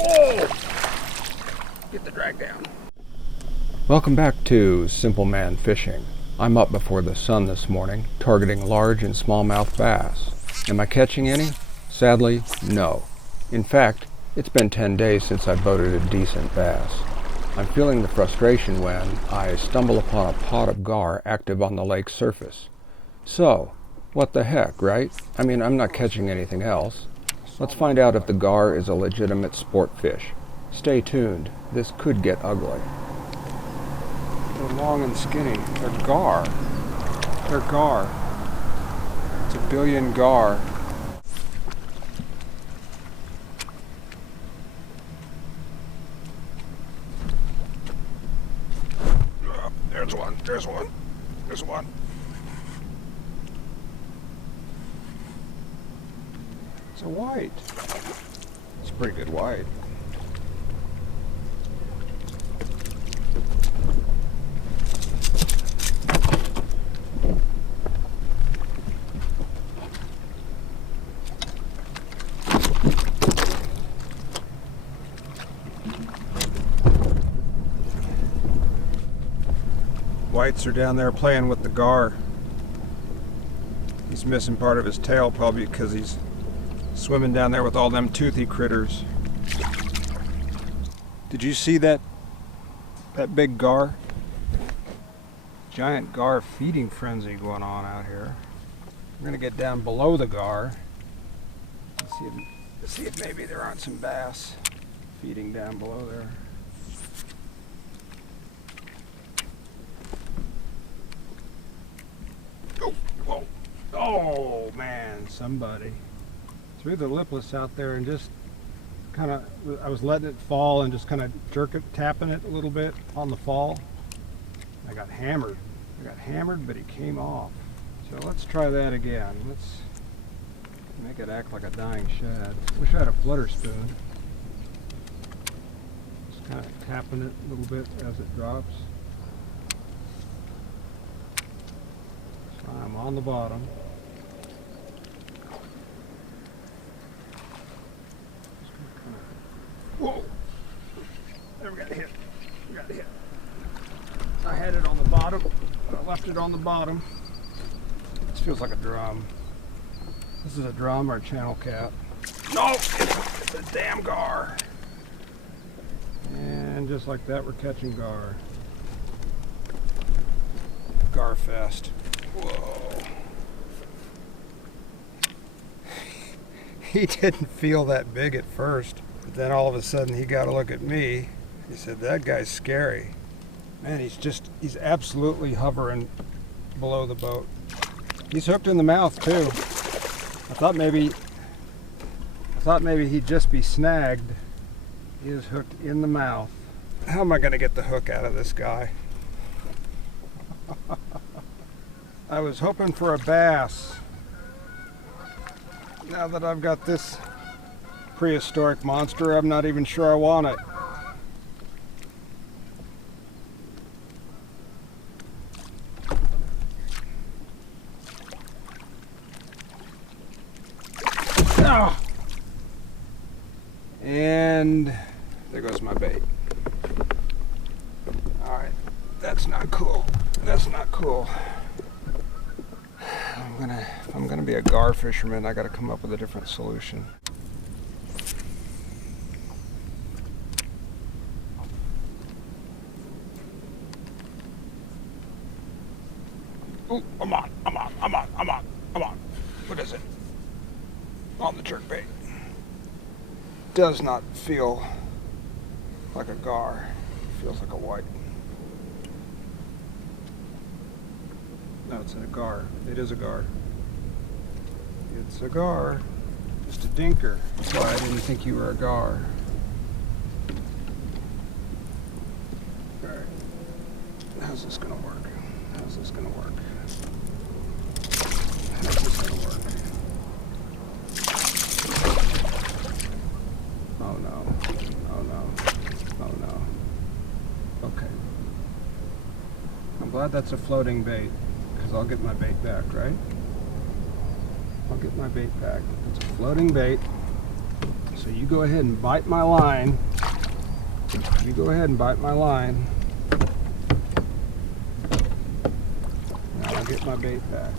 Whoa! Get the drag down. Welcome back to Simple Man Fishing. I'm up before the sun this morning, targeting large and smallmouth bass. Am I catching any? Sadly, no. In fact, it's been 10 days since I boated a decent bass. I'm feeling the frustration when I stumble upon a pot of gar active on the lake's surface. So, what the heck, right? I mean, I'm not catching anything else. Let's find out if the gar is a legitimate sport fish. Stay tuned. This could get ugly. They're long and skinny. They're gar. They're gar. It's a billion gar. There's one. There's one. There's one. It's a white. It's a pretty good white. Whites are down there playing with the gar. He's missing part of his tail, probably because he's swimming down there with all them toothy critters. Did you see that big gar? Giant gar feeding frenzy going on out here. We're gonna get down below the gar. Let's see if maybe there aren't some bass feeding down below there. Whoa. Oh man, somebody threw the lipless out there and just kind of, I was letting it fall and just kind of tapping it a little bit on the fall. I got hammered, but he came off. So let's try that again. Let's make it act like a dying shad. Wish I had a flutter spoon. Just kind of tapping it a little bit as it drops. I'm on the bottom. Whoa! There, we got hit. We got hit. I had it on the bottom, but I left it on the bottom. This feels like a drum. This is a drum or a channel cat. No! It's a damn gar. And just like that, we're catching gar. Gar fest. Whoa. He didn't feel that big at first, but then all of a sudden he got a look at me. He said, that guy's scary. Man, he's absolutely hovering below the boat. He's hooked in the mouth too. I thought maybe he'd just be snagged. He is hooked in the mouth. How am I gonna get the hook out of this guy? I was hoping for a bass. Now that I've got this prehistoric monster, I'm not even sure I want it. Oh! And there goes my bait. Alright, that's not cool. That's not cool. If I'm gonna be a gar fisherman, I gotta come up with a different solution. Oh, I'm on. What is it? On the jerkbait. Does not feel like a gar. Feels like a white. No, it's a gar. It is a gar. It's a gar. Just a dinker. That's why I didn't think you were a gar. Alright. How's this gonna work? How's this gonna work? How's this gonna work? Oh no. Oh no. Oh no. Okay. I'm glad that's a floating bait, because I'll get my bait back, right? I'll get my bait back. It's a floating bait. So you go ahead and bite my line. You go ahead and bite my line. Now I'll get my bait back.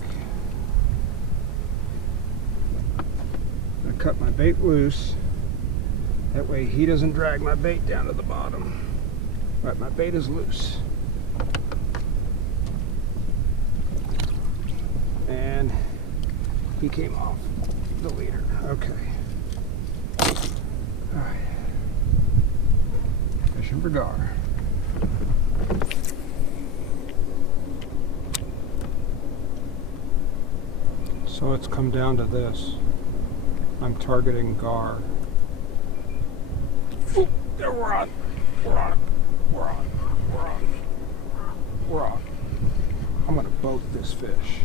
I cut my bait loose. That way he doesn't drag my bait down to the bottom. Right, my bait is loose. And he came off the leader. Okay. Alright. Fishing for gar. So it's come down to this. I'm targeting gar. Ooh, there we're on. We're on. We're on. We're on. We're on. I'm gonna boat this fish.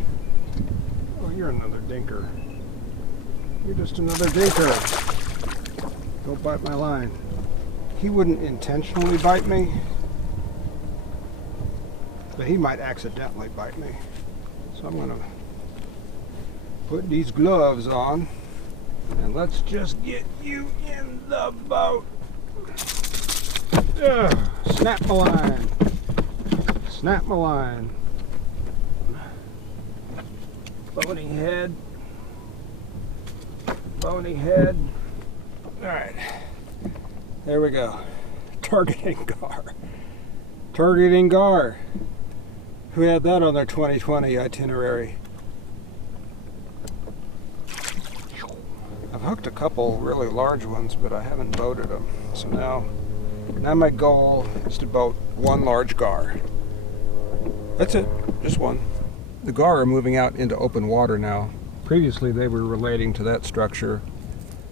Oh, you're another dinker. You're just another dinker. Don't bite my line. He wouldn't intentionally bite me, but he might accidentally bite me. So I'm gonna put these gloves on and let's just get you in the boat. Ugh, snap my line. Snap my line. Bony head. Bony head. Alright. There we go. Targeting gar. Targeting gar. Who had that on their 2020 itinerary? I've hooked a couple really large ones, but I haven't boated them. So now my goal is to boat one large gar. That's it. Just one. The gar are moving out into open water now. Previously they were relating to that structure,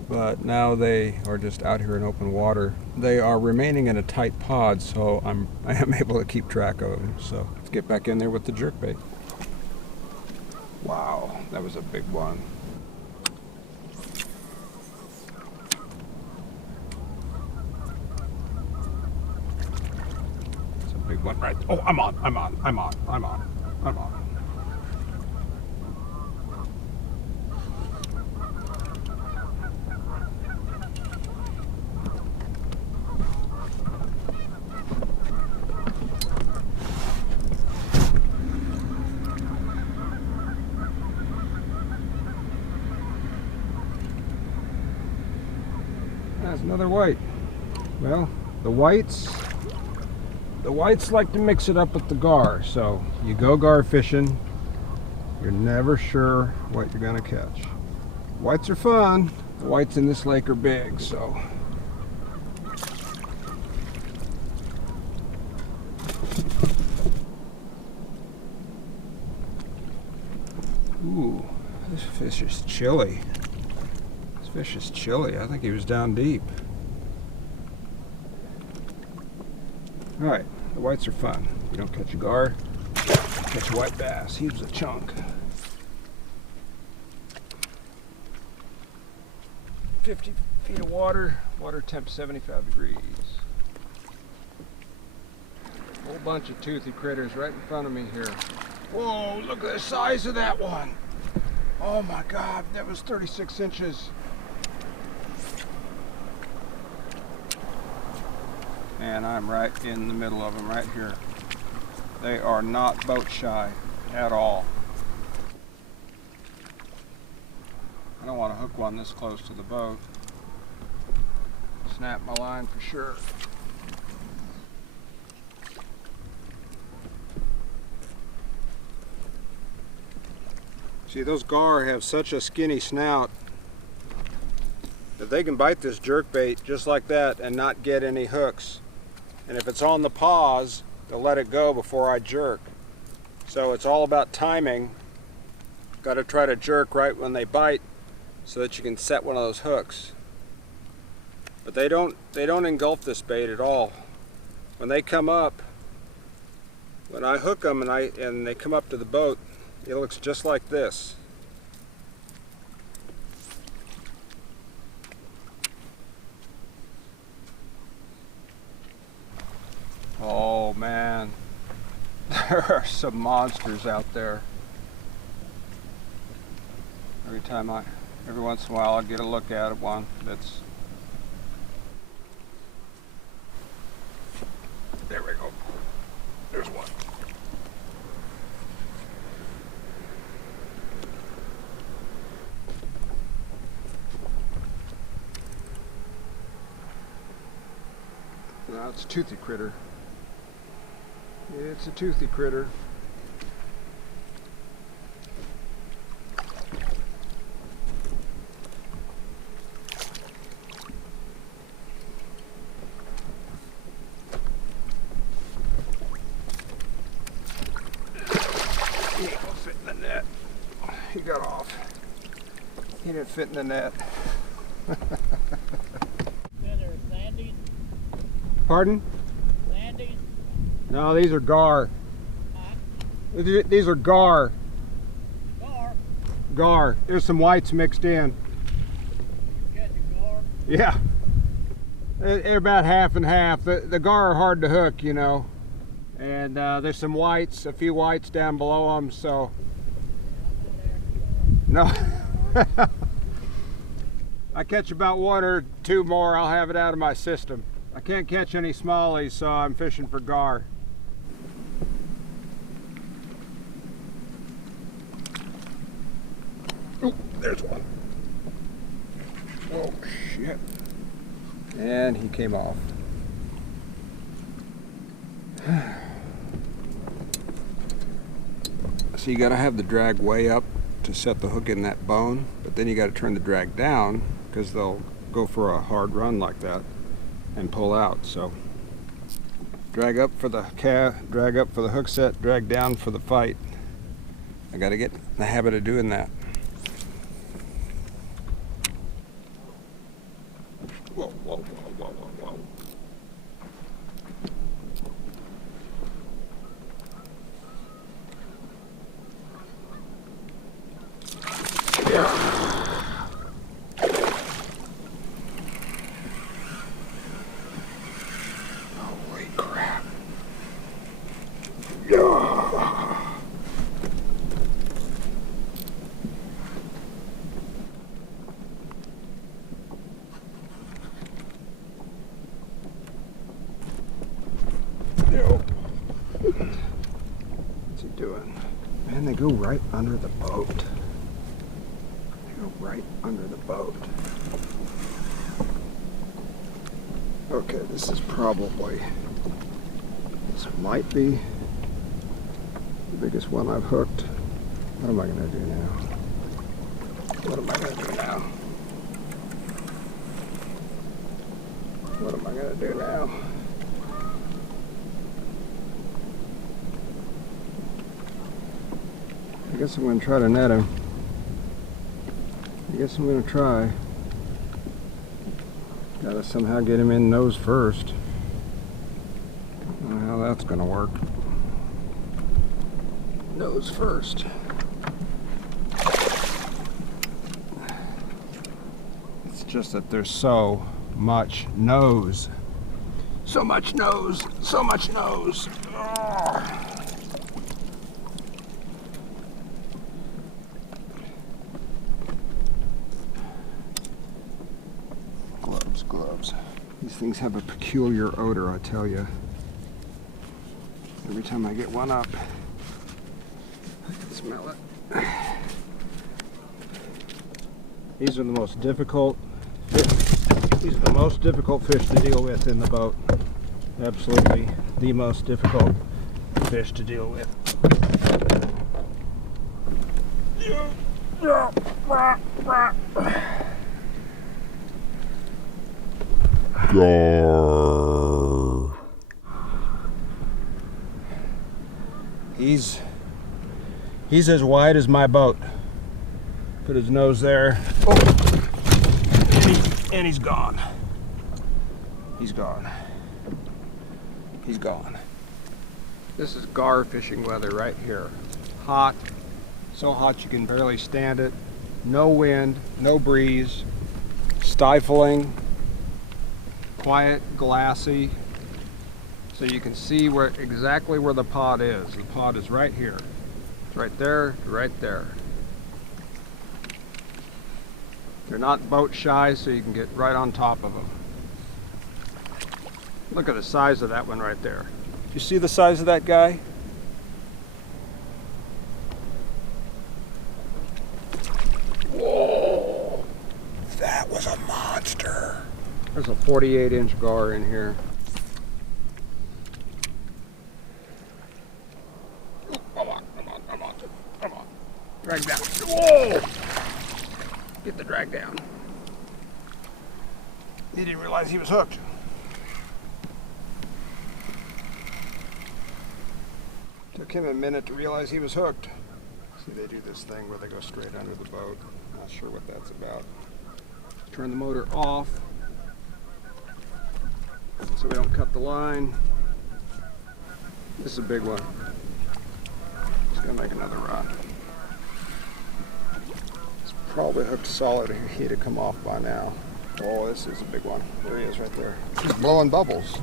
but now they are just out here in open water. They are remaining in a tight pod, so I am able to keep track of them. So let's get back in there with the jerkbait. Wow, that was a big one. It's a big one, right? Oh, I'm on. That's another white. Well, the whites like to mix it up with the gar. So you go gar fishing, you're never sure what you're gonna catch. Whites are fun. The whites in this lake are big, so. Ooh, this fish is chilly. This fish is chilly. I think he was down deep. All right, the whites are fun. You don't catch a gar, catch a white bass. He was a chunk. 50 feet of water, water temp 75 degrees. Whole bunch of toothy critters right in front of me here. Whoa, look at the size of that one. Oh my God, that was 36 inches. And I'm right in the middle of them right here. They are not boat shy at all. I don't want to hook one this close to the boat. Snap my line for sure. See, those gar have such a skinny snout that they can bite this jerkbait just like that and not get any hooks. And if it's on the pause, they'll let it go before I jerk. So it's all about timing. Got to try to jerk right when they bite so that you can set one of those hooks. But they don't engulf this bait at all. When they come up, when I hook them and they come up to the boat, it looks just like this. Oh man, there are some monsters out there. Every time I Every once in a while I'll get a look at one that's... There we go. There's one. No, it's a toothy critter. It's a toothy critter. He ain't gonna fit in the net. He got off. He didn't fit in the net. Pardon? Sandies? No, these are gar. These are gar. Gar? Gar. There's some whites mixed in. Catching gar? Yeah. They're about half and half. The gar are hard to hook, you know. And there's some whites, a few whites down below them, so. No. I catch about one or two more, I'll have it out of my system. I can't catch any smallies, so I'm fishing for gar. Oh, there's one. Oh, shit. And he came off. So you gotta have the drag way up to set the hook in that bone, but then you gotta turn the drag down because they'll go for a hard run like that and pull out. So drag up for the drag up for the hook set, drag down for the fight. I gotta get in the habit of doing that. Whoa, whoa, whoa, whoa, whoa, whoa. Holy crap. What's he doing? Man, they go right under the boat. They go right under the boat. Okay, this is probably, this might be the biggest one I've hooked. What am I gonna do now? What am I gonna do now? What am I gonna do now? I guess I'm going to try to net him. I guess I'm going to try. Gotta somehow get him in nose first. I don't know how that's going to work. Nose first. It's just that there's so much nose. So much nose. So much nose. Oh. Gloves. These things have a peculiar odor, I tell you. Every time I get one up, I can smell it. These are the most difficult These are the most difficult fish to deal with in the boat. Absolutely the most difficult fish to deal with. Gar. He's as wide as my boat. Put his nose there. Oh. And he's gone. He's gone. He's gone. This is gar fishing weather right here. Hot. So hot you can barely stand it. No wind, no breeze. Stifling. Quiet, glassy. So you can see exactly where the pod is. The pod is right here. It's right there, right there. They're not boat shy, so you can get right on top of them. Look at the size of that one right there. You see the size of that guy? Whoa! That was a monster. There's a 48-inch gar in here. Come on. Drag down. Whoa! Get the drag down. He didn't realize he was hooked. Took him a minute to realize he was hooked. See, they do this thing where they go straight under the boat. Not sure what that's about. Turn the motor off so we don't cut the line. This is a big one. It's gonna make another run. It's probably hooked solid. He'd have come off by now. Oh, this is a big one. There he is right there. He's blowing bubbles.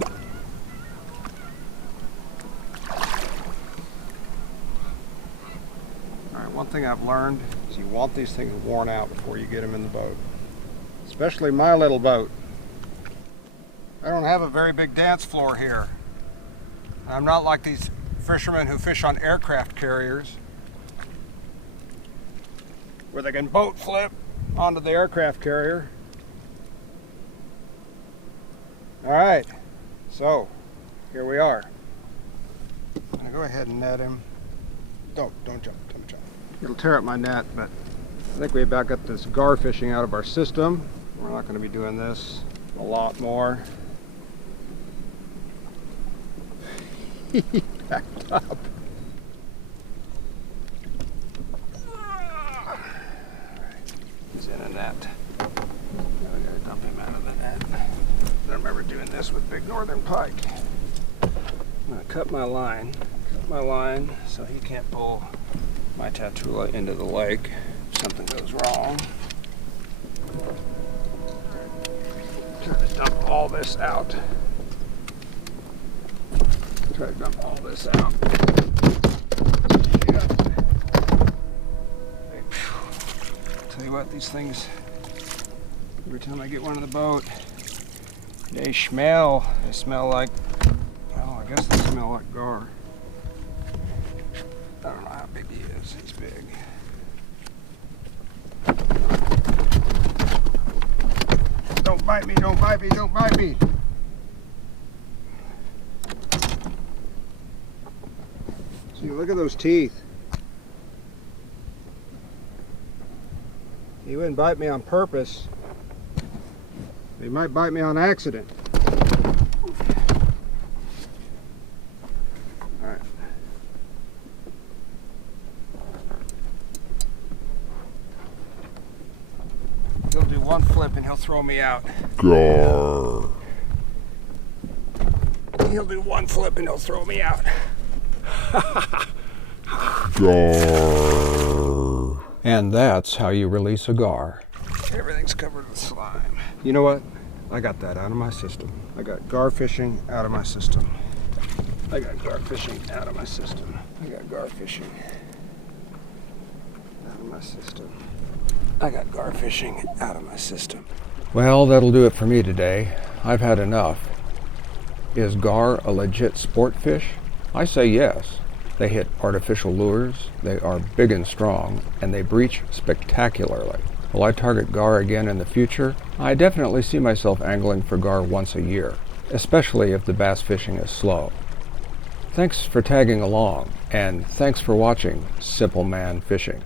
Alright, one thing I've learned is you want these things worn out before you get them in the boat. Especially my little boat. I don't have a very big dance floor here. I'm not like these fishermen who fish on aircraft carriers where they can boat flip onto the aircraft carrier. Alright, so here we are. I'm gonna go ahead and net him. Don't jump. It'll tear up my net, but I think we about got this gar fishing out of our system. We're not gonna be doing this a lot more. He backed up. He's in a net. Now we gotta dump him out of the net. I remember doing this with big northern pike. I'm gonna cut my line so he can't pull my tatula into the lake if something goes wrong. Try to dump all this out. Tell you what, these things, every time I get one in the boat, they smell like, well, I guess they smell like gar. I don't know how big he is. He's big. Don't bite me. See, look at those teeth. He wouldn't bite me on purpose. He might bite me on accident. All right. He'll do one flip and he'll throw me out. Gar. He'll do one flip and he'll throw me out. Gar. And that's how you release a gar. Everything's covered with slime. You know what? I got that out of my system. I got gar fishing out of my system. I got gar fishing out of my system. I got gar fishing out of my system. I got gar fishing out of my system. Well, that'll do it for me today. I've had enough. Is gar a legit sport fish? I say yes. They hit artificial lures, they are big and strong, and they breach spectacularly. Will I target gar again in the future? I definitely see myself angling for gar once a year, especially if the bass fishing is slow. Thanks for tagging along, and thanks for watching Simple Man Fishing.